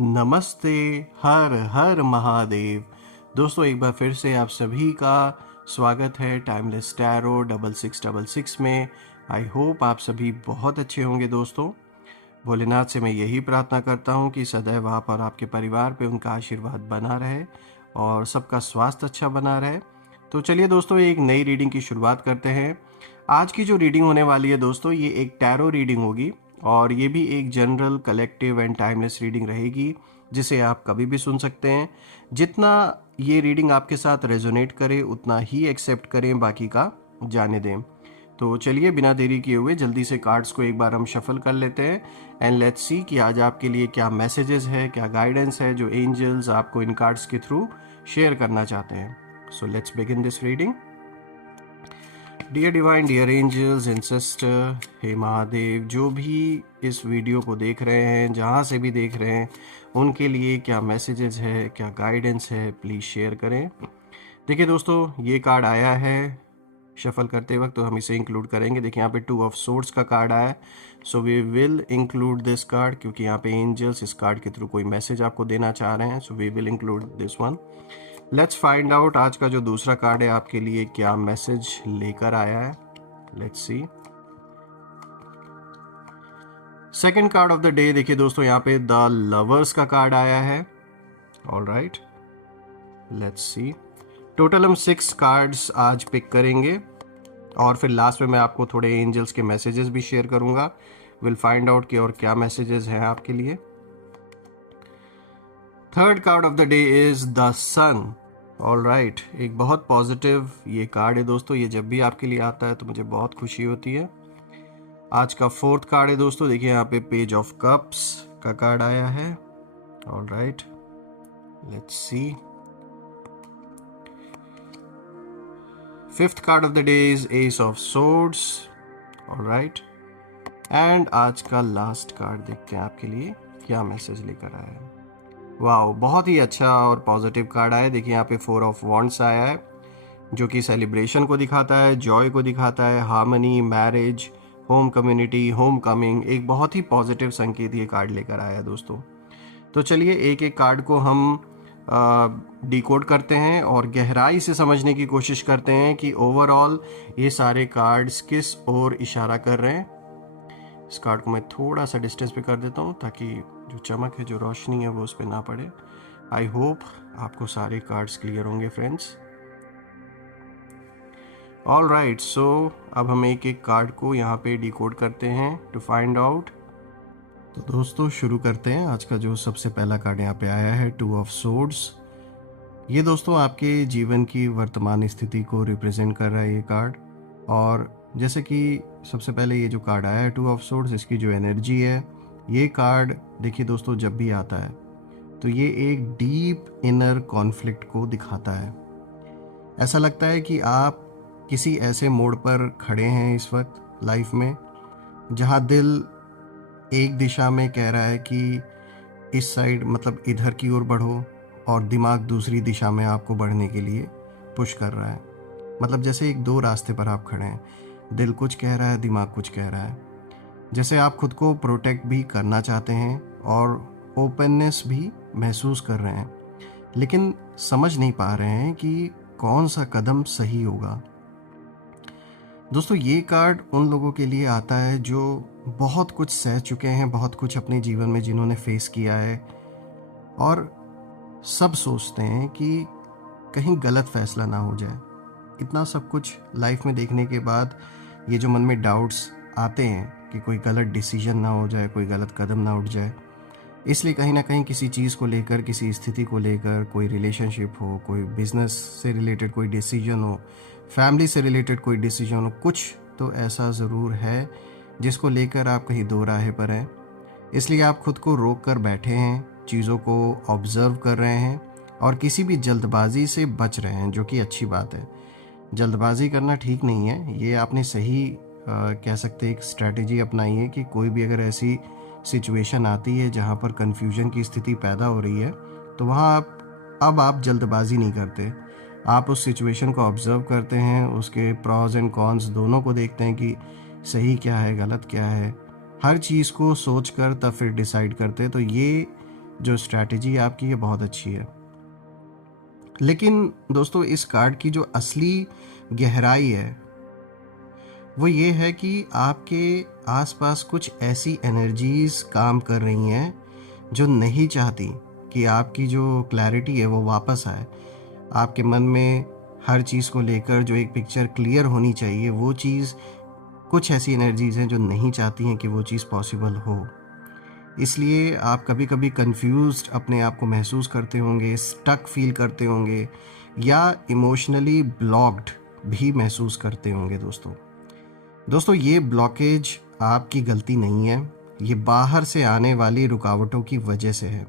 नमस्ते। हर हर महादेव। दोस्तों एक बार फिर से आप सभी का स्वागत है टाइमलेस टैरो 6666 में। आई होप आप सभी बहुत अच्छे होंगे दोस्तों। भोलेनाथ से मैं यही प्रार्थना करता हूँ कि सदैव आप और आपके परिवार पे उनका आशीर्वाद बना रहे और सबका स्वास्थ्य अच्छा बना रहे। तो चलिए दोस्तों एक नई रीडिंग की शुरुआत करते हैं। आज की जो रीडिंग होने वाली है दोस्तों ये एक टैरो रीडिंग होगी और ये भी एक general collective and timeless reading रहेगी जिसे आप कभी भी सुन सकते हैं। जितना ये रीडिंग आपके साथ रेजोनेट करे उतना ही एक्सेप्ट करें, बाकी का जाने दें। तो चलिए बिना देरी किए हुए जल्दी से कार्ड्स को एक बार हम शफल कर लेते हैं एंड लेट्स सी कि आज आपके लिए क्या मैसेजेस है, क्या गाइडेंस है जो एंजल्स आपको इन कार्ड्स के थ्रू शेयर करना चाहते हैं। So let's begin this reading. Dear divine, dear angels, ancestor, हे महादेव, जो भी इस वीडियो को देख रहे हैं, जहाँ से भी देख रहे हैं, उनके लिए क्या मैसेजेस है, क्या गाइडेंस है, प्लीज़ शेयर करें। देखिए दोस्तों ये कार्ड आया है शफल करते वक्त तो हम इसे इंक्लूड करेंगे। देखिए यहाँ पे 2 ऑफ सोर्ड्स का कार्ड आया है, so we will include this card क्योंकि यहाँ पे एंजल्स इस कार्ड के थ्रू कोई मैसेज आपको देना चाह रहे हैं। So we will include this one. Let's find out आज का जो दूसरा कार्ड है आपके लिए क्या मैसेज लेकर आया है। Let's see. Second card of the day देखिए दोस्तों यहाँ पे द लवर्स का कार्ड आया है। Alright, let's see. टोटल हम 6 कार्ड्स आज पिक करेंगे और फिर लास्ट में मैं आपको थोड़े एंजल्स के मैसेजेस भी शेयर करूंगा। विल फाइंड आउट कि और क्या मैसेजेस हैं आपके लिए। Third card of the day is the sun. Alright, एक बहुत पॉजिटिव ये कार्ड है दोस्तों। ये जब भी आपके लिए आता है तो मुझे बहुत खुशी होती है। आज का फोर्थ कार्ड है दोस्तों, देखिए यहाँ पे पेज ऑफ कप्स का कार्ड आया है। Alright, let's see. Fifth card of the day is S of swords. Alright, and आज का लास्ट कार्ड देखते हैं आपके लिए क्या मैसेज लेकर आया है। वाओ, बहुत ही अच्छा और पॉजिटिव कार्ड आया है। देखिए यहाँ पे 4 ऑफ वॉन्ड्स आया है जो कि सेलिब्रेशन को दिखाता है, जॉय को दिखाता है, harmony, marriage, home community, home coming. एक बहुत ही पॉजिटिव संकेत ये कार्ड लेकर आया है दोस्तों। तो चलिए एक एक कार्ड को हम डिकोड करते हैं और गहराई से समझने की कोशिश करते हैं कि ओवरऑल ये सारे कार्ड्स किस ओर इशारा कर रहे हैं। इस कार्ड को मैं थोड़ा सा डिस्टेंस पे कर देता हूँ ताकि जो चमक है, जो रोशनी है वो उस पर ना पड़े। आई होप आपको सारे कार्ड्स क्लियर होंगे फ्रेंड्स। ऑल राइट, सो अब हम एक एक कार्ड को यहाँ पे डिकोड करते हैं टू फाइंड आउट। तो दोस्तों शुरू करते हैं। आज का जो सबसे पहला कार्ड यहाँ पे आया है 2 ऑफ सोर्ड्स। ये दोस्तों आपके जीवन की वर्तमान स्थिति को रिप्रेजेंट कर रहा है ये कार्ड। और जैसे कि सबसे पहले ये जो कार्ड आया है 2 ऑफ सोर्ड्स, इसकी जो एनर्जी है, ये कार्ड देखिए दोस्तों जब भी आता है तो ये एक डीप इनर कॉन्फ्लिक्ट को दिखाता है। ऐसा लगता है कि आप किसी ऐसे मोड़ पर खड़े हैं इस वक्त लाइफ में जहाँ दिल एक दिशा में कह रहा है कि इस साइड मतलब इधर की ओर बढ़ो और दिमाग दूसरी दिशा में आपको बढ़ने के लिए पुश कर रहा है। मतलब जैसे एक 2 रास्ते पर आप खड़े हैं, दिल कुछ कह रहा है, दिमाग कुछ कह रहा है। जैसे आप खुद को प्रोटेक्ट भी करना चाहते हैं और ओपननेस भी महसूस कर रहे हैं, लेकिन समझ नहीं पा रहे हैं कि कौन सा कदम सही होगा। दोस्तों ये कार्ड उन लोगों के लिए आता है जो बहुत कुछ सह चुके हैं, बहुत कुछ अपने जीवन में जिन्होंने फेस किया है और सब सोचते हैं कि कहीं गलत फैसला ना हो जाए। इतना सब कुछ लाइफ में देखने के बाद ये जो मन में डाउट्स आते हैं कि कोई गलत डिसीजन ना हो जाए, कोई गलत कदम ना उठ जाए, इसलिए कहीं ना कहीं किसी चीज़ को लेकर, किसी स्थिति को लेकर, कोई रिलेशनशिप हो, कोई बिजनेस से रिलेटेड कोई डिसीजन हो, फैमिली से रिलेटेड कोई डिसीजन हो, कुछ तो ऐसा ज़रूर है जिसको लेकर आप कहीं दो राहे पर हैं। इसलिए आप खुद को रोक कर बैठे हैं, चीज़ों को ऑब्ज़र्व कर रहे हैं और किसी भी जल्दबाजी से बच रहे हैं, जो कि अच्छी बात है। जल्दबाजी करना ठीक नहीं है, ये आपने सही कह सकते एक स्ट्रैटेजी अपनाई है कि कोई भी अगर ऐसी सिचुएशन आती है जहाँ पर कन्फ्यूजन की स्थिति पैदा हो रही है तो वहाँ आप जल्दबाजी नहीं करते। आप उस सिचुएशन को ऑब्ज़र्व करते हैं, उसके प्रॉज एंड कॉन्स दोनों को देखते हैं कि सही क्या है, गलत क्या है, हर चीज़ को सोच कर तब फिर डिसाइड करते हैं। तो ये जो स्ट्रैटेजी आपकी है बहुत अच्छी है। लेकिन दोस्तों इस कार्ड की जो असली गहराई है वो ये है कि आपके आसपास कुछ ऐसी एनर्जीज काम कर रही हैं जो नहीं चाहती कि आपकी जो क्लैरिटी है वो वापस आए। आपके मन में हर चीज़ को लेकर जो एक पिक्चर क्लियर होनी चाहिए, वो चीज़, कुछ ऐसी एनर्जीज हैं जो नहीं चाहती हैं कि वो चीज़ पॉसिबल हो। इसलिए आप कभी कभी कंफ्यूज्ड अपने आप को महसूस करते होंगे, स्टक फील करते होंगे या इमोशनली ब्लॉक्ड भी महसूस करते होंगे। दोस्तों ये ब्लॉकेज आपकी गलती नहीं है, ये बाहर से आने वाली रुकावटों की वजह से है।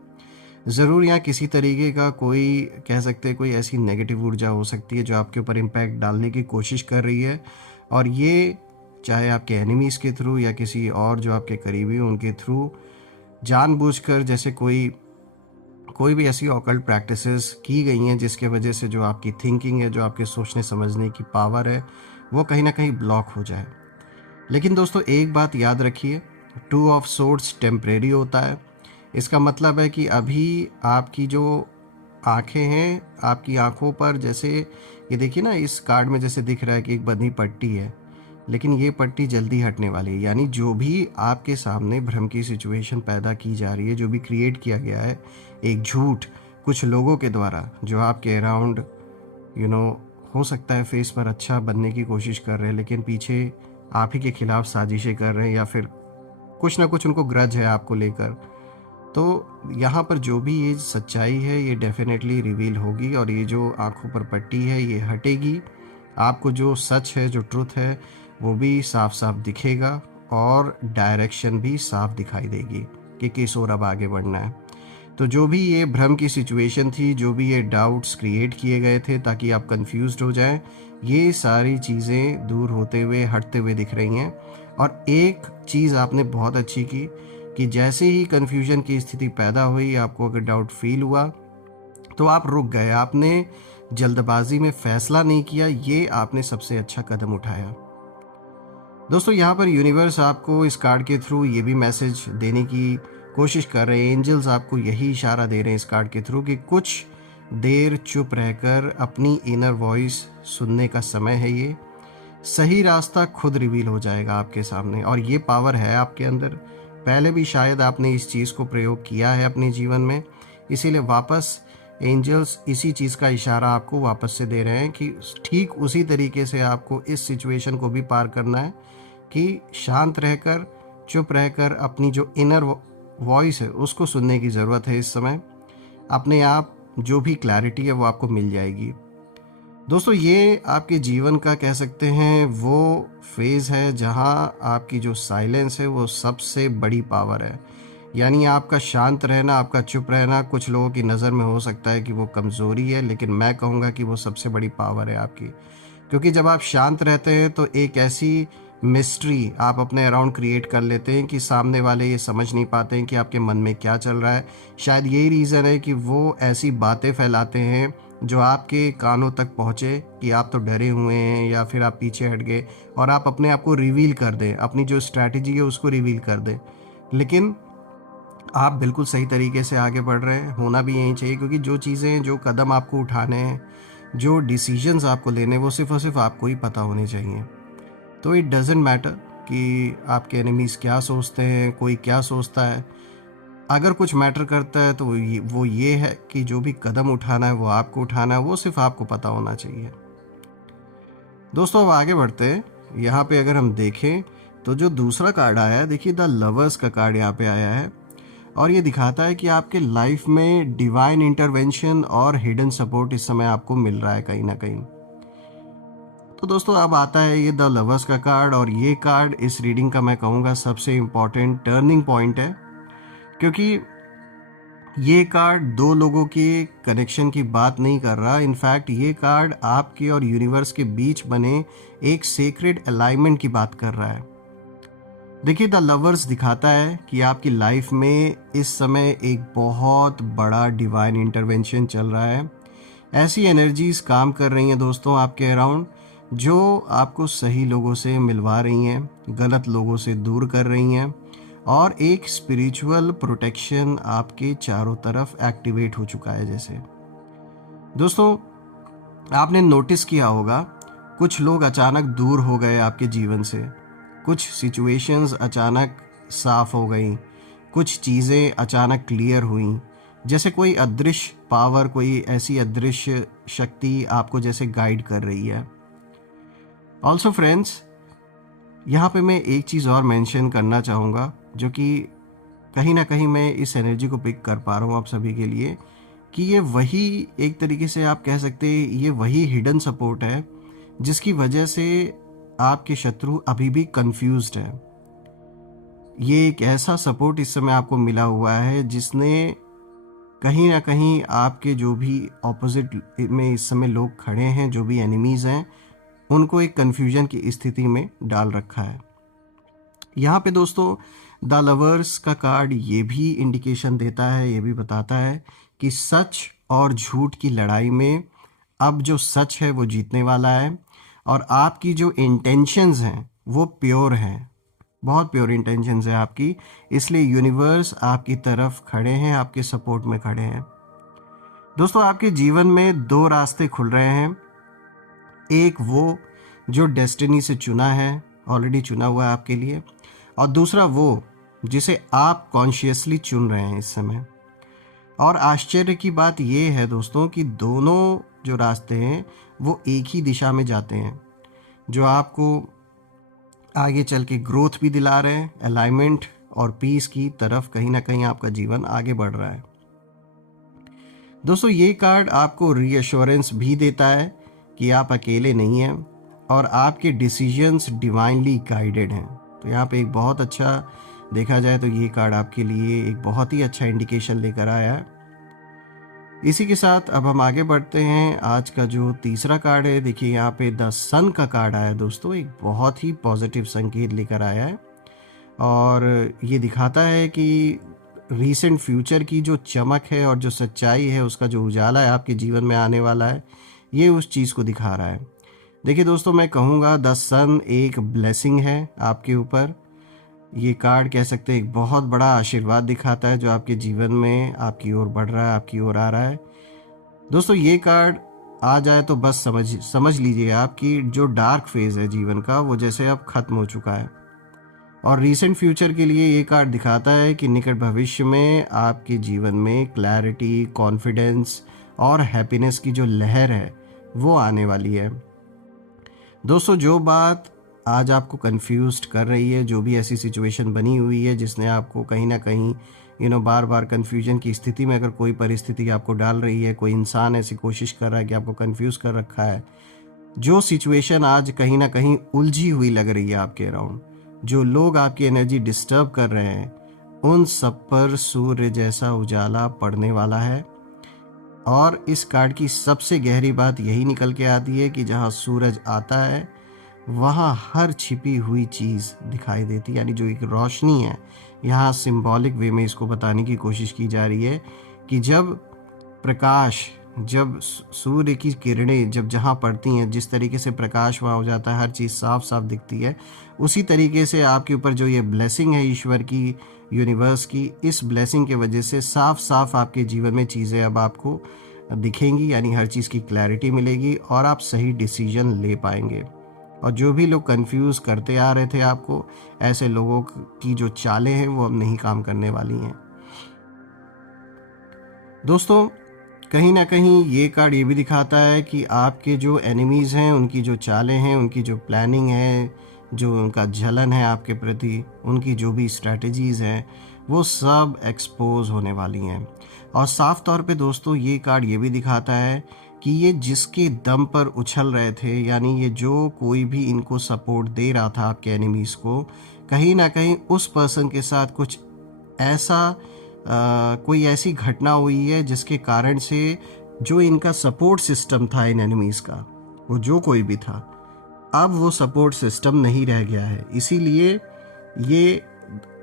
ज़रूर यहाँ किसी तरीके का कोई, कह सकते हैं, कोई ऐसी नेगेटिव ऊर्जा हो सकती है जो आपके ऊपर इम्पैक्ट डालने की कोशिश कर रही है, और ये चाहे आपके एनिमीज़ के थ्रू या किसी और जो आपके करीबी हो उनके थ्रू जानबूझकर, जैसे कोई भी ऐसी ऑकल्ट प्रैक्टिसेस की गई हैं जिसके वजह से जो आपकी थिंकिंग है, जो आपके सोचने समझने की पावर है, वो कहीं ना कहीं ब्लॉक हो जाए। लेकिन दोस्तों एक बात याद रखिए, 2 ऑफ सोर्ड्स टेम्परेरी होता है। इसका मतलब है कि अभी आपकी जो आंखें हैं, आपकी आंखों पर, जैसे ये देखिए ना, इस कार्ड में जैसे दिख रहा है कि एक बंधी पट्टी है, लेकिन ये पट्टी जल्दी हटने वाली है। यानी जो भी आपके सामने भ्रम की सिचुएशन पैदा की जा रही है, जो भी क्रिएट किया गया है, एक झूठ कुछ लोगों के द्वारा जो आपके अराउंड हो सकता है फेस पर अच्छा बनने की कोशिश कर रहे हैं, लेकिन पीछे आप ही के खिलाफ साजिशें कर रहे हैं, या फिर कुछ ना कुछ उनको ग्रज है आपको लेकर। तो यहाँ पर जो भी ये सच्चाई है ये डेफिनेटली रिवील होगी, और ये जो आंखों पर पट्टी है ये हटेगी। आपको जो सच है, जो ट्रुथ है, वो भी साफ साफ दिखेगा, और डायरेक्शन भी साफ दिखाई देगी कि किस ओर अब आगे बढ़ना है। तो जो भी ये भ्रम की सिचुएशन थी, जो भी ये डाउट्स क्रिएट किए गए थे ताकि आप कंफ्यूज्ड हो जाएं, ये सारी चीज़ें दूर होते हुए, हटते हुए दिख रही हैं। और एक चीज़ आपने बहुत अच्छी की कि जैसे ही कन्फ्यूजन की स्थिति पैदा हुई, आपको अगर डाउट फील हुआ तो आप रुक गए, आपने जल्दबाजी में फैसला नहीं किया, ये आपने सबसे अच्छा कदम उठाया। दोस्तों यहाँ पर यूनिवर्स आपको इस कार्ड के थ्रू ये भी मैसेज देने की कोशिश कर रहे हैं, एंजल्स आपको यही इशारा दे रहे हैं इस कार्ड के थ्रू कि कुछ देर चुप रहकर अपनी इनर वॉइस सुनने का समय है। ये सही रास्ता खुद रिवील हो जाएगा आपके सामने, और ये पावर है आपके अंदर। पहले भी शायद आपने इस चीज़ को प्रयोग किया है अपने जीवन में, इसीलिए वापस एंजल्स इसी चीज़ का इशारा आपको वापस से दे रहे हैं कि ठीक उसी तरीके से आपको इस सिचुएशन को भी पार करना है कि शांत रहकर, चुप रहकर अपनी जो इनर वॉइस है उसको सुनने की ज़रूरत है। इस समय अपने आप जो भी क्लैरिटी है वो आपको मिल जाएगी। दोस्तों ये आपके जीवन का, कह सकते हैं, वो फेज़ है जहां आपकी जो साइलेंस है वो सबसे बड़ी पावर है। यानी आपका शांत रहना, आपका चुप रहना कुछ लोगों की नज़र में हो सकता है कि वो कमज़ोरी है, लेकिन मैं कहूँगा कि वो सबसे बड़ी पावर है आपकी। क्योंकि जब आप शांत रहते हैं तो एक ऐसी मिस्ट्री आप अपने अराउंड क्रिएट कर लेते हैं कि सामने वाले ये समझ नहीं पाते हैं कि आपके मन में क्या चल रहा है। शायद यही रीज़न है कि वो ऐसी बातें फैलाते हैं जो आपके कानों तक पहुँचे कि आप तो डरे हुए हैं या फिर आप पीछे हट गए, और आप अपने आप को रिवील कर दें, अपनी जो स्ट्रैटेजी है उसको रिवील कर दें। लेकिन आप बिल्कुल सही तरीके से आगे बढ़ रहे हैं, होना भी यही चाहिए, क्योंकि जो चीज़ें, जो कदम आपको उठाने हैं, जो डिसीजंस आपको लेने, वो सिर्फ और सिर्फ आपको ही पता होने चाहिए। तो इट डजेंट मैटर कि आपके एनिमीज़ क्या सोचते हैं, कोई क्या सोचता है। अगर कुछ मैटर करता है तो वो ये है कि जो भी कदम उठाना है वो आपको उठाना है, वो सिर्फ आपको पता होना चाहिए। दोस्तों अब आगे बढ़ते हैं। यहाँ पे अगर हम देखें तो जो दूसरा कार्ड आया है, देखिए द लवर्स का कार्ड यहाँ पे आया है, और ये दिखाता है कि आपके लाइफ में डिवाइन इंटरवेंशन और हिडन सपोर्ट इस समय आपको मिल रहा है कहीं ना कहीं। तो दोस्तों अब आता है ये द लवर्स का कार्ड, और ये कार्ड इस रीडिंग का मैं कहूँगा सबसे इम्पॉर्टेंट टर्निंग पॉइंट है, क्योंकि ये कार्ड दो लोगों के कनेक्शन की बात नहीं कर रहा। इनफैक्ट ये कार्ड आपके और यूनिवर्स के बीच बने एक सेक्रेड अलाइनमेंट की बात कर रहा है। देखिए द लवर्स दिखाता है कि आपकी लाइफ में इस समय एक बहुत बड़ा डिवाइन इंटरवेंशन चल रहा है। ऐसी एनर्जीज काम कर रही हैं दोस्तों आपके अराउंड, जो आपको सही लोगों से मिलवा रही हैं, गलत लोगों से दूर कर रही हैं, और एक स्पिरिचुअल प्रोटेक्शन आपके चारों तरफ एक्टिवेट हो चुका है। जैसे दोस्तों आपने नोटिस किया होगा, कुछ लोग अचानक दूर हो गए आपके जीवन से, कुछ सिचुएशंस अचानक साफ हो गई, कुछ चीज़ें अचानक क्लियर हुई, जैसे कोई अदृश्य पावर, कोई ऐसी अदृश्य शक्ति आपको जैसे गाइड कर रही है। ऑल्सो फ्रेंड्स, यहाँ पे मैं एक चीज़ और मेंशन करना चाहूँगा, जो कि कहीं ना कहीं मैं इस एनर्जी को पिक कर पा रहा हूँ आप सभी के लिए, कि ये वही, एक तरीके से आप कह सकते हैं, ये वही हिडन सपोर्ट है जिसकी वजह से आपके शत्रु अभी भी कंफ्यूज्ड है। ये एक ऐसा सपोर्ट इस समय आपको मिला हुआ है जिसने कहीं ना कहीं आपके जो भी ऑपोजिट में इस समय लोग खड़े हैं, जो भी एनिमीज़ हैं, उनको एक कन्फ्यूजन की स्थिति में डाल रखा है। यहाँ पे दोस्तों द लवर्स का कार्ड ये भी इंडिकेशन देता है, ये भी बताता है कि सच और झूठ की लड़ाई में अब जो सच है वो जीतने वाला है, और आपकी जो इंटेंशंस हैं वो प्योर हैं, बहुत प्योर इंटेंशंस है आपकी, इसलिए यूनिवर्स आपकी तरफ खड़े हैं, आपके सपोर्ट में खड़े हैं। दोस्तों आपके जीवन में दो रास्ते खुल रहे हैं, एक वो जो डेस्टिनी से चुना है, ऑलरेडी चुना हुआ है आपके लिए, और दूसरा वो जिसे आप कॉन्शियसली चुन रहे हैं इस समय। और आश्चर्य की बात यह है दोस्तों कि दोनों जो रास्ते हैं वो एक ही दिशा में जाते हैं, जो आपको आगे चल के ग्रोथ भी दिला रहे हैं, अलाइनमेंट और पीस की तरफ कहीं ना कहीं आपका जीवन आगे बढ़ रहा है। दोस्तों ये कार्ड आपको रीअश्योरेंस भी देता है कि आप अकेले नहीं हैं और आपके डिसीजंस डिवाइनली गाइडेड हैं। तो यहाँ पे एक बहुत अच्छा, देखा जाए तो ये कार्ड आपके लिए एक बहुत ही अच्छा इंडिकेशन लेकर आया है। इसी के साथ अब हम आगे बढ़ते हैं। आज का जो तीसरा कार्ड है, देखिए यहाँ पे द सन का कार्ड आया है दोस्तों, एक बहुत ही पॉजिटिव संकेत लेकर आया है, और ये दिखाता है कि रीसेंट फ्यूचर की जो चमक है और जो सच्चाई है, उसका जो उजाला है आपके जीवन में आने वाला है, ये उस चीज़ को दिखा रहा है। देखिए दोस्तों, मैं कहूँगा द सन एक ब्लेसिंग है आपके ऊपर। ये कार्ड कह सकते हैं एक बहुत बड़ा आशीर्वाद दिखाता है जो आपके जीवन में आपकी ओर बढ़ रहा है, आपकी ओर आ रहा है। दोस्तों ये कार्ड आ जाए तो बस समझ लीजिए आप कि जो डार्क फेज है जीवन का, वो जैसे अब खत्म हो चुका है, और रीसेंट फ्यूचर के लिए ये कार्ड दिखाता है कि निकट भविष्य में आपके जीवन में क्लैरिटी, कॉन्फिडेंस और हैप्पीनेस की जो लहर है वो आने वाली है। दोस्तों जो बात आज आपको कंफ्यूज्ड कर रही है, जो भी ऐसी सिचुएशन बनी हुई है जिसने आपको कहीं ना कहीं बार बार कंफ्यूजन की स्थिति में, अगर कोई परिस्थिति आपको डाल रही है, कोई इंसान ऐसी कोशिश कर रहा है कि आपको कंफ्यूज कर रखा है, जो सिचुएशन आज कहीं ना कहीं उलझी हुई लग रही है आपके अराउंड, जो लोग आपकी एनर्जी डिस्टर्ब कर रहे हैं, उन सब पर सूर्य जैसा उजाला पड़ने वाला है। और इस कार्ड की सबसे गहरी बात यही निकल के आती है कि जहाँ सूरज आता है वहाँ हर छिपी हुई चीज़ दिखाई देती है, यानी जो एक रोशनी है, यहाँ सिंबॉलिक वे में इसको बताने की कोशिश की जा रही है कि जब प्रकाश, जब सूर्य की किरणें जब जहाँ पड़ती हैं, जिस तरीके से प्रकाश वहाँ हो जाता है, हर चीज़ साफ साफ दिखती है, उसी तरीके से आपके ऊपर जो ये ब्लेसिंग है ईश्वर की, यूनिवर्स की, इस ब्लेसिंग के वजह से साफ साफ आपके जीवन में चीज़ें अब आपको दिखेंगी, यानी हर चीज़ की क्लैरिटी मिलेगी और आप सही डिसीजन ले पाएंगे। और जो भी लोग कंफ्यूज करते आ रहे थे आपको, ऐसे लोगों की जो चालें हैं वो अब नहीं काम करने वाली हैं। दोस्तों कहीं ना कहीं ये कार्ड ये भी दिखाता है कि आपके जो एनिमीज़ हैं, उनकी जो चालें हैं, उनकी जो प्लानिंग है, जो उनका जलन है आपके प्रति, उनकी जो भी स्ट्रैटेजीज़ हैं, वो सब एक्सपोज होने वाली हैं। और साफ तौर पे दोस्तों ये कार्ड ये भी दिखाता है कि ये जिसके दम पर उछल रहे थे, यानी ये जो कोई भी इनको सपोर्ट दे रहा था आपके एनिमीज़ को, कहीं ना कहीं उस पर्सन के साथ कुछ ऐसा कोई ऐसी घटना हुई है जिसके कारण से जो इनका सपोर्ट सिस्टम था इन एनिमीज़ का, वो जो कोई भी था, अब वो सपोर्ट सिस्टम नहीं रह गया है। इसीलिए ये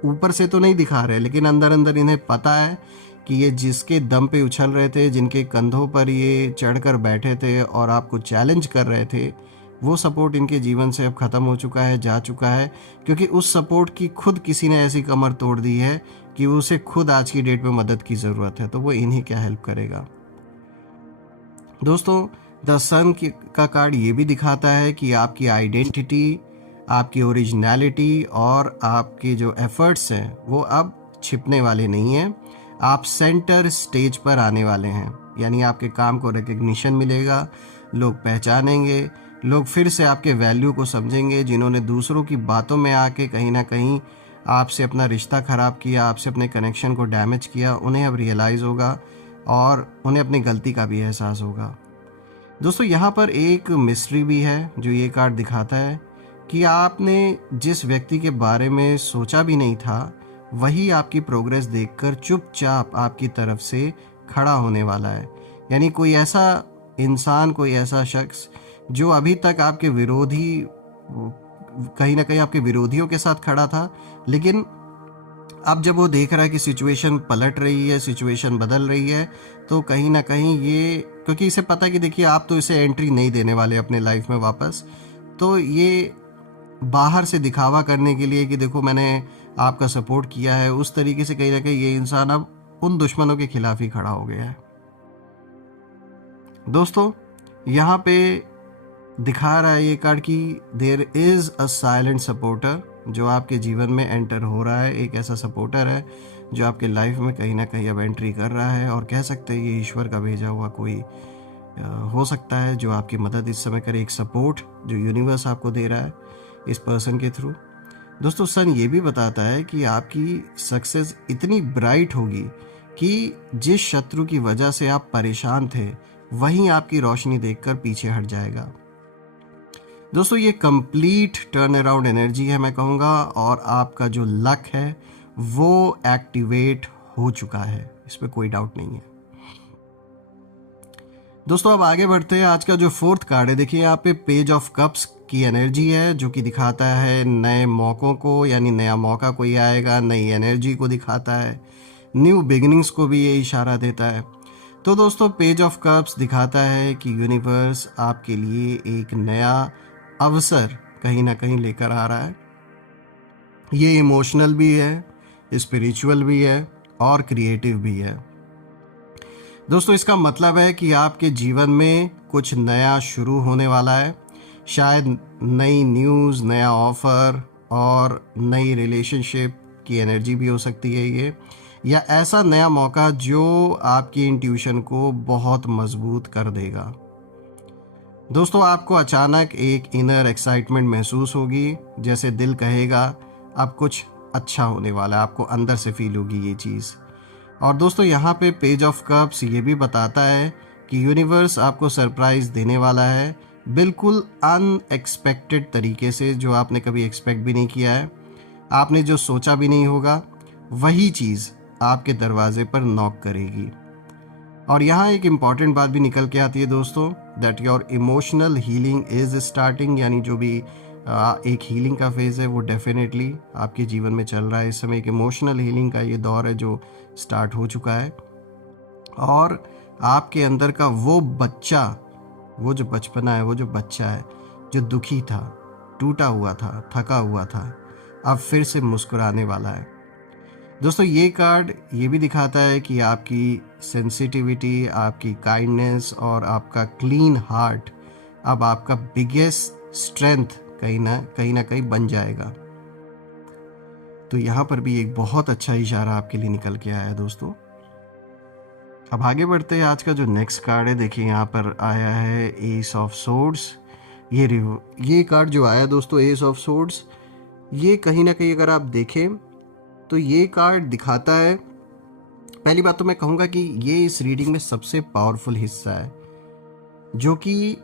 ऊपर से तो नहीं दिखा रहे, लेकिन अंदर अंदर इन्हें पता है कि ये जिसके दम पे उछल रहे थे, जिनके कंधों पर ये चढ़कर बैठे थे और आपको चैलेंज कर रहे थे, वो सपोर्ट इनके जीवन से अब ख़त्म हो चुका है, जा चुका है, क्योंकि उस सपोर्ट की खुद किसी ने ऐसी कमर तोड़ दी है कि उसे खुद आज की डेट में मदद की ज़रूरत है, तो वो इन्हीं क्या हेल्प करेगा। दोस्तों, द सन का कार्ड ये भी दिखाता है कि आपकी आइडेंटिटी, आपकी ओरिजिनलिटी और आपके जो एफर्ट्स हैं वो अब छिपने वाले नहीं हैं। आप सेंटर स्टेज पर आने वाले हैं, यानी आपके काम को रिकग्निशन मिलेगा, लोग पहचानेंगे, लोग फिर से आपके वैल्यू को समझेंगे। जिन्होंने दूसरों की बातों में आके कहीं ना कहीं आपसे अपना रिश्ता ख़राब किया, आपसे अपने कनेक्शन को डैमेज किया, उन्हें अब रियलाइज़ होगा और उन्हें अपनी गलती का भी एहसास होगा। दोस्तों, यहाँ पर एक मिस्ट्री भी है जो ये कार्ड दिखाता है कि आपने जिस व्यक्ति के बारे में सोचा भी नहीं था, वही आपकी प्रोग्रेस देखकर चुपचाप आपकी तरफ से खड़ा होने वाला है। यानी कोई ऐसा इंसान, कोई ऐसा शख्स जो अभी तक आपके विरोधी, कहीं ना कहीं आपके विरोधियों के साथ खड़ा था, लेकिन अब जब वो देख रहा है कि सिचुएशन पलट रही है, सिचुएशन बदल रही है, तो कहीं ना कहीं ये, क्योंकि इसे पता है कि देखिए आप तो इसे एंट्री नहीं देने वाले अपने लाइफ में वापस, तो ये बाहर से दिखावा करने के लिए कि देखो मैंने आपका सपोर्ट किया है, उस तरीके से कहीं ना कहीं ये इंसान अब उन दुश्मनों के खिलाफ ही खड़ा हो गया है। दोस्तों, यहाँ पे दिखा रहा है ये कार्ड कि there is a silent supporter जो आपके जीवन में एंटर हो रहा है। एक ऐसा सपोर्टर है जो आपके लाइफ में कहीं ना कहीं अब एंट्री कर रहा है, और कह सकते हैं ये ईश्वर का भेजा हुआ कोई हो सकता है जो आपकी मदद इस समय करे। एक सपोर्ट जो यूनिवर्स आपको दे रहा है इस पर्सन के थ्रू। दोस्तों, सन ये भी बताता है कि आपकी सक्सेस इतनी ब्राइट होगी कि जिस शत्रु की वजह से आप परेशान थे, वहीं आपकी रोशनी देखकर पीछे हट जाएगा। दोस्तों, ये कंप्लीट टर्न अराउंड एनर्जी है मैं कहूँगा, और आपका जो लक है वो एक्टिवेट हो चुका है, इस पर कोई डाउट नहीं है। दोस्तों, अब आगे बढ़ते हैं। आज का जो फोर्थ कार्ड है, देखिए यहाँ पे पेज ऑफ कप्स की एनर्जी है जो कि दिखाता है नए मौक़ों को, यानी नया मौका कोई आएगा, नई एनर्जी को दिखाता है, न्यू बिगिनिंग्स को भी ये इशारा देता है। तो दोस्तों, पेज ऑफ कप्स दिखाता है कि यूनिवर्स आपके लिए एक नया अवसर कहीं ना कहीं लेकर आ रहा है। ये इमोशनल भी है, स्पिरिचुअल भी है और क्रिएटिव भी है। दोस्तों, इसका मतलब है कि आपके जीवन में कुछ नया शुरू होने वाला है। शायद नई न्यूज़, नया ऑफ़र और नई रिलेशनशिप की एनर्जी भी हो सकती है ये, या ऐसा नया मौका जो आपकी इंट्यूशन को बहुत मजबूत कर देगा। दोस्तों, आपको अचानक एक इनर एक्साइटमेंट महसूस होगी, जैसे दिल कहेगा अब कुछ अच्छा होने वाला है, आपको अंदर से फील होगी ये चीज़। और दोस्तों, यहाँ पे पेज ऑफ कप्स ये भी बताता है कि यूनिवर्स आपको सरप्राइज़ देने वाला है, बिल्कुल अनएक्सपेक्टेड तरीके से, जो आपने कभी एक्सपेक्ट भी नहीं किया है, आपने जो सोचा भी नहीं होगा, वही चीज़ आपके दरवाजे पर नॉक करेगी। और यहाँ एक इम्पॉर्टेंट बात भी निकल के आती है दोस्तों, that your emotional healing is starting, यानी जो भी एक हीलिंग का फेज़ है वो डेफिनेटली आपके जीवन में चल रहा है इस समय। एक इमोशनल हीलिंग का ये दौर है जो स्टार्ट हो चुका है, और आपके अंदर का वो बच्चा, वो जो बचपना है, वो जो बच्चा है जो दुखी था, टूटा हुआ था, थका हुआ था, अब फिर से मुस्कुराने वाला है। दोस्तों, ये कार्ड ये भी दिखाता है कि आपकी सेंसिटिविटी, आपकी काइंडनेस और आपका क्लीन हार्ट अब आपका बिगेस्ट स्ट्रेंथ कहीं ना कहीं बन जाएगा। तो यहाँ पर भी एक बहुत अच्छा इशारा आपके लिए निकल के आया है दोस्तों। अब आगे बढ़ते हैं। आज का जो नेक्स्ट कार्ड है, देखिए यहाँ पर आया है एस ऑफ सोर्ड्स। ये कार्ड जो आया दोस्तों, एस ऑफ सोर्ड्स, ये कहीं ना कहीं अगर आप देखें तो ये कार्ड दिखाता है, पहली बात तो मैं कहूँगा कि ये इस रीडिंग में सबसे पावरफुल हिस्सा है, जो कि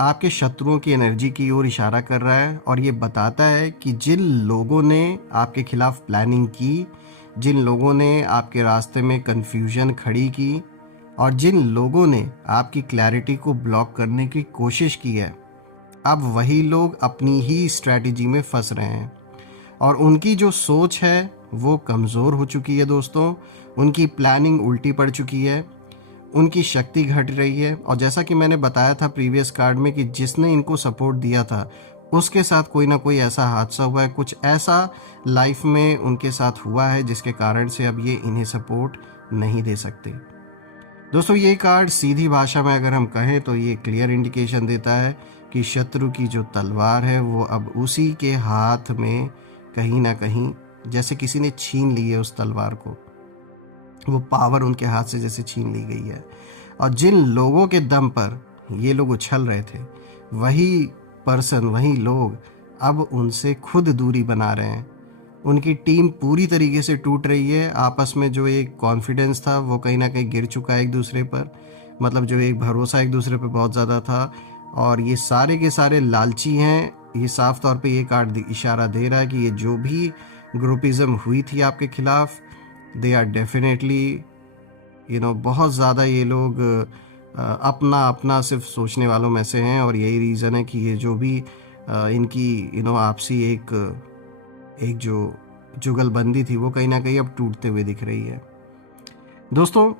आपके शत्रुओं की एनर्जी की ओर इशारा कर रहा है, और ये बताता है कि जिन लोगों ने आपके खिलाफ प्लानिंग की, जिन लोगों ने आपके रास्ते में कन्फ्यूजन खड़ी की, और जिन लोगों ने आपकी क्लैरिटी को ब्लॉक करने की कोशिश की है, अब वही लोग अपनी ही स्ट्रैटेजी में फंस रहे हैं, और उनकी जो सोच है वो कमज़ोर हो चुकी है दोस्तों। उनकी प्लानिंग उल्टी पड़ चुकी है। उनकी शक्ति घट रही है। और जैसा कि मैंने बताया था प्रीवियस कार्ड में कि जिसने इनको सपोर्ट दिया था उसके साथ कोई ना कोई ऐसा हादसा हुआ है, कुछ ऐसा लाइफ में उनके साथ हुआ है जिसके कारण से अब ये इन्हें सपोर्ट नहीं दे सकते। दोस्तों ये कार्ड सीधी भाषा में अगर हम कहें तो ये क्लियर इंडिकेशन देता है कि शत्रु की जो तलवार है वो अब उसी के हाथ में कहीं ना कहीं जैसे किसी ने छीन ली है उस तलवार को, वो पावर उनके हाथ से जैसे छीन ली गई है। और जिन लोगों के दम पर ये लोग उछल रहे थे वही पर्सन, वही लोग अब उनसे खुद दूरी बना रहे हैं। उनकी टीम पूरी तरीके से टूट रही है। आपस में जो एक कॉन्फिडेंस था वो कहीं ना कहीं गिर चुका है एक दूसरे पर, मतलब जो एक भरोसा एक दूसरे पर बहुत ज़्यादा था। और ये सारे के सारे लालची हैं। ये साफ तौर पे ये कार्ड इशारा दे रहा है कि ये जो भी ग्रुपिज़म हुई थी आपके खिलाफ, दे आर डेफिनेटली बहुत ज़्यादा ये लोग अपना अपना सिर्फ सोचने वालों में से हैं। और यही रीज़न है कि ये जो भी इनकी आपसी एक जो जुगलबंदी थी वो कहीं ना कहीं अब टूटते हुए दिख रही है। दोस्तों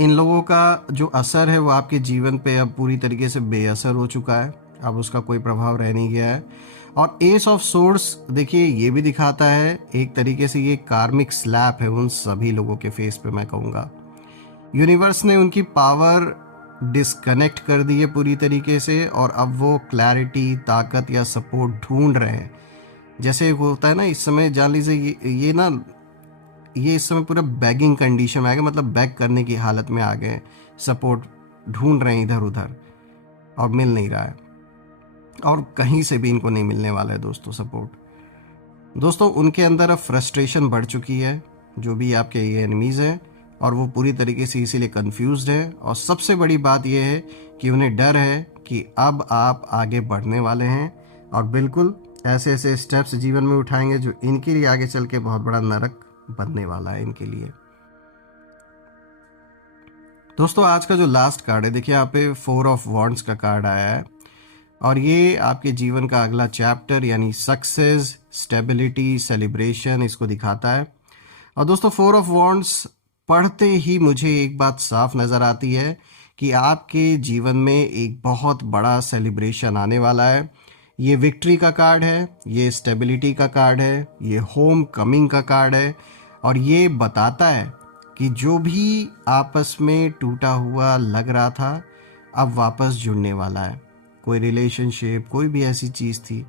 इन लोगों का जो असर है वो आपके जीवन पे अब पूरी तरीके से बेअसर हो चुका है, अब उसका कोई प्रभाव रह नहीं गया है। और एस ऑफ सोर्ड्स देखिए ये भी दिखाता है एक तरीके से ये कार्मिक स्लैप है उन सभी लोगों के फेस पे। मैं कहूँगा यूनिवर्स ने उनकी पावर डिस्कनेक्ट कर दी है पूरी तरीके से और अब वो क्लैरिटी, ताकत या सपोर्ट ढूंढ रहे हैं। जैसे वो होता है ना इस समय, जान लीजिए ये इस समय पूरा बैगिंग कंडीशन में आ गए, मतलब बैग करने की हालत में आ गए, सपोर्ट ढूंढ रहे हैं इधर उधर और मिल नहीं रहा है और कहीं से भी इनको नहीं मिलने वाला है दोस्तों सपोर्ट। दोस्तों उनके अंदर अब फ्रस्ट्रेशन बढ़ चुकी है, जो भी आपके ये एनिमीज़ हैं, और वो पूरी तरीके से इसीलिए कंफ्यूज्ड है। और सबसे बड़ी बात यह है कि उन्हें डर है कि अब आप आगे बढ़ने वाले हैं और बिल्कुल ऐसे ऐसे स्टेप्स जीवन में उठाएंगे जो इनके लिए आगे चल के बहुत बड़ा नरक बनने वाला है इनके लिए। दोस्तों आज का जो लास्ट कार्ड है, देखिए यहाँ पे 4 ऑफ वॉन्ड्स का कार्ड आया है और ये आपके जीवन का अगला चैप्टर यानी सक्सेस, स्टेबिलिटी, सेलिब्रेशन इसको दिखाता है। और दोस्तों 4 ऑफ वॉन्ड्स पढ़ते ही मुझे एक बात साफ नज़र आती है कि आपके जीवन में एक बहुत बड़ा सेलिब्रेशन आने वाला है। ये विक्ट्री का कार्ड है, ये स्टेबिलिटी का कार्ड है, ये होम कमिंग का कार्ड है और ये बताता है कि जो भी आपस में टूटा हुआ लग रहा था अब वापस जुड़ने वाला है। कोई रिलेशनशिप, कोई भी ऐसी चीज़ थी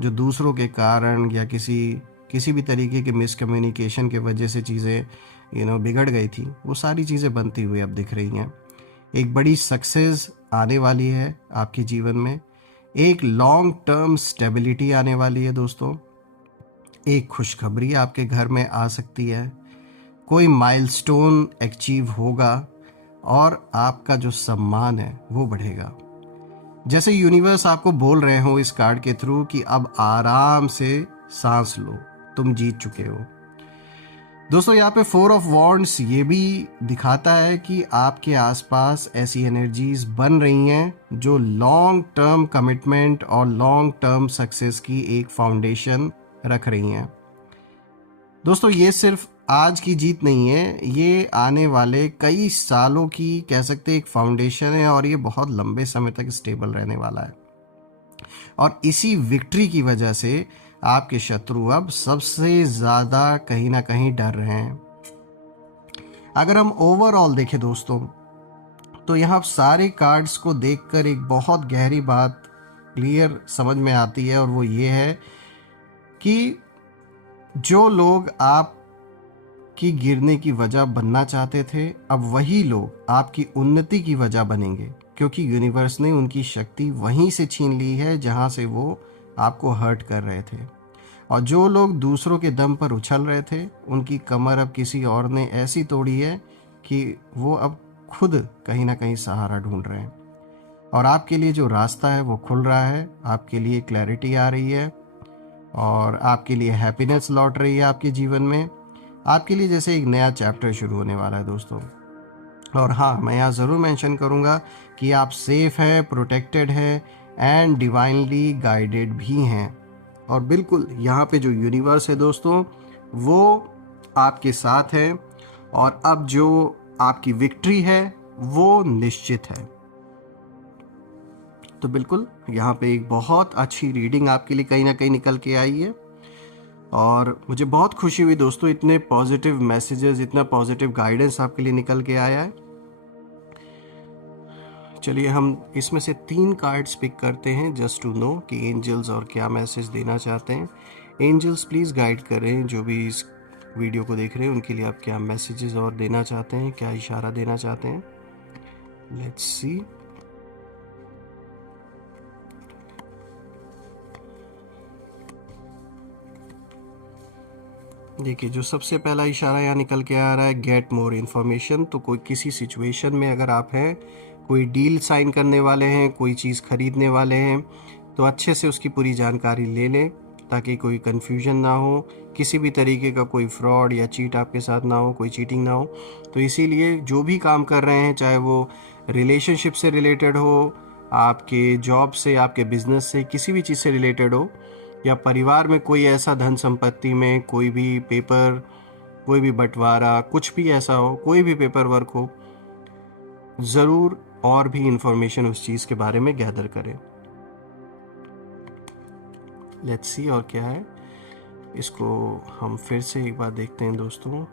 जो दूसरों के कारण या किसी भी तरीके के मिसकम्युनिकेशन के वजह से चीज़ें बिगड़ गई थी, वो सारी चीज़ें बनती हुई अब दिख रही हैं। एक बड़ी सक्सेस आने वाली है आपके जीवन में, एक लॉन्ग टर्म स्टेबिलिटी आने वाली है दोस्तों, एक खुशखबरी आपके घर में आ सकती है, कोई माइलस्टोन अचीव होगा और आपका जो सम्मान है वो बढ़ेगा। जैसे यूनिवर्स आपको बोल रहे हो इस कार्ड के थ्रू कि अब आराम से सांस लो, तुम जीत चुके हो। दोस्तों यहाँ पे 4 ऑफ वॉन्ड्स ये भी दिखाता है कि आपके आसपास ऐसी एनर्जीज बन रही हैं जो लॉन्ग टर्म कमिटमेंट और लॉन्ग टर्म सक्सेस की एक फाउंडेशन रख रही हैं। दोस्तों ये सिर्फ आज की जीत नहीं है, ये आने वाले कई सालों की कह सकते हैं एक फाउंडेशन है और ये बहुत लंबे समय तक स्टेबल रहने वाला है। और इसी विक्ट्री की वजह से आपके शत्रु अब सबसे ज़्यादा कहीं ना कहीं डर रहे हैं। अगर हम ओवरऑल देखें दोस्तों तो यहाँ सारे कार्ड्स को देखकर एक बहुत गहरी बात क्लियर समझ में आती है और वो ये है कि जो लोग आप की गिरने की वजह बनना चाहते थे अब वही लोग आपकी उन्नति की वजह बनेंगे, क्योंकि यूनिवर्स ने उनकी शक्ति वहीं से छीन ली है जहां से वो आपको हर्ट कर रहे थे। और जो लोग दूसरों के दम पर उछल रहे थे उनकी कमर अब किसी और ने ऐसी तोड़ी है कि वो अब खुद कहीं ना कहीं सहारा ढूंढ रहे हैं। और आपके लिए जो रास्ता है वो खुल रहा है, आपके लिए क्लैरिटी आ रही है और आपके लिए हैप्पीनेस लौट रही है आपके जीवन में। आपके लिए जैसे एक नया चैप्टर शुरू होने वाला है दोस्तों। और हाँ, मैं यहाँ ज़रूर मेंशन करूँगा कि आप सेफ हैं, प्रोटेक्टेड हैं एंड डिवाइनली गाइडेड भी हैं। और बिल्कुल यहाँ पे जो यूनिवर्स है दोस्तों वो आपके साथ है। और अब जो आपकी विक्ट्री है वो निश्चित है। तो बिल्कुल यहाँ पे एक बहुत अच्छी रीडिंग आपके लिए कहीं ना कहीं निकल के आई है और मुझे बहुत खुशी हुई दोस्तों, इतने पॉजिटिव मैसेजेस, इतना पॉजिटिव गाइडेंस आपके लिए निकल के आया है। चलिए हम इसमें से 3 कार्ड्स पिक करते हैं जस्ट टू नो कि एंजल्स और क्या मैसेज देना चाहते हैं। एंजल्स प्लीज़ गाइड करें जो भी इस वीडियो को देख रहे हैं, उनके लिए आप क्या मैसेजेस और देना चाहते हैं, क्या इशारा देना चाहते हैं। Let's see. देखिए जो सबसे पहला इशारा यहाँ निकल के आ रहा है, गेट मोर इन्फॉर्मेशन। तो कोई किसी सिचुएशन में अगर आप हैं, कोई डील साइन करने वाले हैं, कोई चीज़ खरीदने वाले हैं, तो अच्छे से उसकी पूरी जानकारी ले लें ताकि कोई कन्फ्यूजन ना हो, किसी भी तरीके का कोई फ्रॉड या चीट आपके साथ ना हो, कोई चीटिंग ना हो। तो इसीलिए जो भी काम कर रहे हैं, चाहे वो रिलेशनशिप से रिलेटेड हो, आपके जॉब से, आपके बिजनेस से, किसी भी चीज़ से रिलेटेड हो, या परिवार में कोई ऐसा धन संपत्ति में कोई भी पेपर, कोई भी बंटवारा, कुछ भी ऐसा हो, कोई भी पेपर वर्क हो, ज़रूर और भी इंफॉर्मेशन उस चीज़ के बारे में गैदर करें। लेट्स सी और क्या है, इसको हम फिर से एक बार देखते हैं दोस्तों।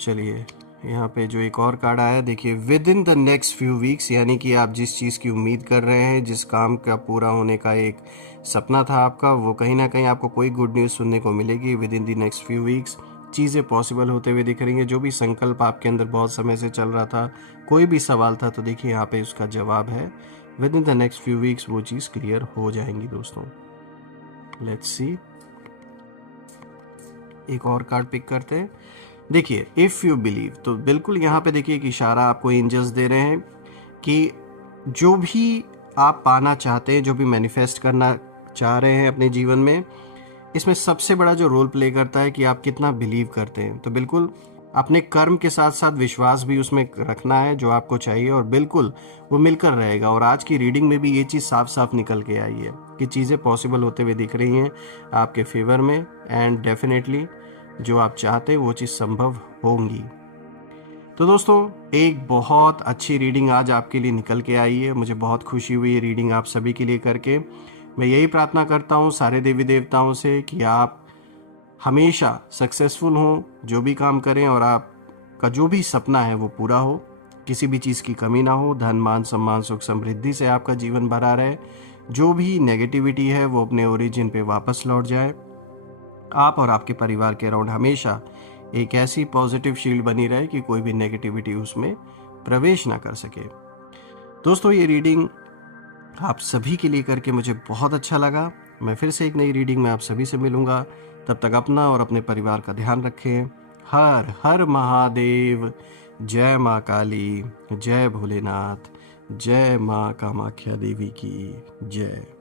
चलिए यहाँ पे जो एक और कार्ड आया, देखिए with in the next few weeks, यानी कि आप जिस चीज़ की उम्मीद कर रहे हैं, जिस काम का पूरा होने का एक सपना था आपका, वो कहीं ना कहीं आपको कोई गुड न्यूज़ सुनने को मिलेगी। With in the next few weeks चीज़ें पॉसिबल होते हुए दिख रही हैं। जो भी संकल्प आपके अंदर बहुत समय से चल रहा था, कोई भी सवाल था, तो देखिए यहाँ पे उसका जवाब है। With in the next few weeks वो चीज़ क्लियर हो जाएंगी दोस्तों। लेट्स सी, एक और कार्ड पिक करते हैं। देखिए इफ़ यू बिलीव, तो बिल्कुल यहाँ पे देखिए एक इशारा आपको एंजल्स दे रहे हैं कि जो भी आप पाना चाहते हैं, जो भी मैनिफेस्ट करना चाह रहे हैं अपने जीवन में, इसमें सबसे बड़ा जो रोल प्ले करता है कि आप कितना बिलीव करते हैं। तो बिल्कुल अपने कर्म के साथ साथ विश्वास भी उसमें रखना है जो आपको चाहिए, और बिल्कुल वो मिलकर रहेगा। और आज की रीडिंग में भी ये चीज़ साफ साफ निकल के आई है कि चीज़ें पॉसिबल होते हुए दिख रही हैं आपके फेवर में, एंड डेफिनेटली जो आप चाहते हैं वो चीज़ संभव होंगी। तो दोस्तों एक बहुत अच्छी रीडिंग आज आपके लिए निकल के आई है। मुझे बहुत खुशी हुई ये रीडिंग आप सभी के लिए करके। मैं यही प्रार्थना करता हूँ सारे देवी देवताओं से कि आप हमेशा सक्सेसफुल हों, जो भी काम करें, और आपका जो भी सपना है वो पूरा हो, किसी भी चीज़ की कमी ना हो, धन मान सम्मान सुख समृद्धि से आपका जीवन भरा रहे, जो भी नेगेटिविटी है वो अपने ओरिजिन पे वापस लौट जाए, आप और आपके परिवार के अराउंड हमेशा एक ऐसी पॉजिटिव शील्ड बनी रहे कि कोई भी नेगेटिविटी उसमें प्रवेश ना कर सके। दोस्तों ये रीडिंग आप सभी के लिए करके मुझे बहुत अच्छा लगा। मैं फिर से एक नई रीडिंग में आप सभी से मिलूंगा। तब तक अपना और अपने परिवार का ध्यान रखें। हर हर महादेव। जय माँ काली, जय भोलेनाथ, जय माँ कामाख्या देवी की जय।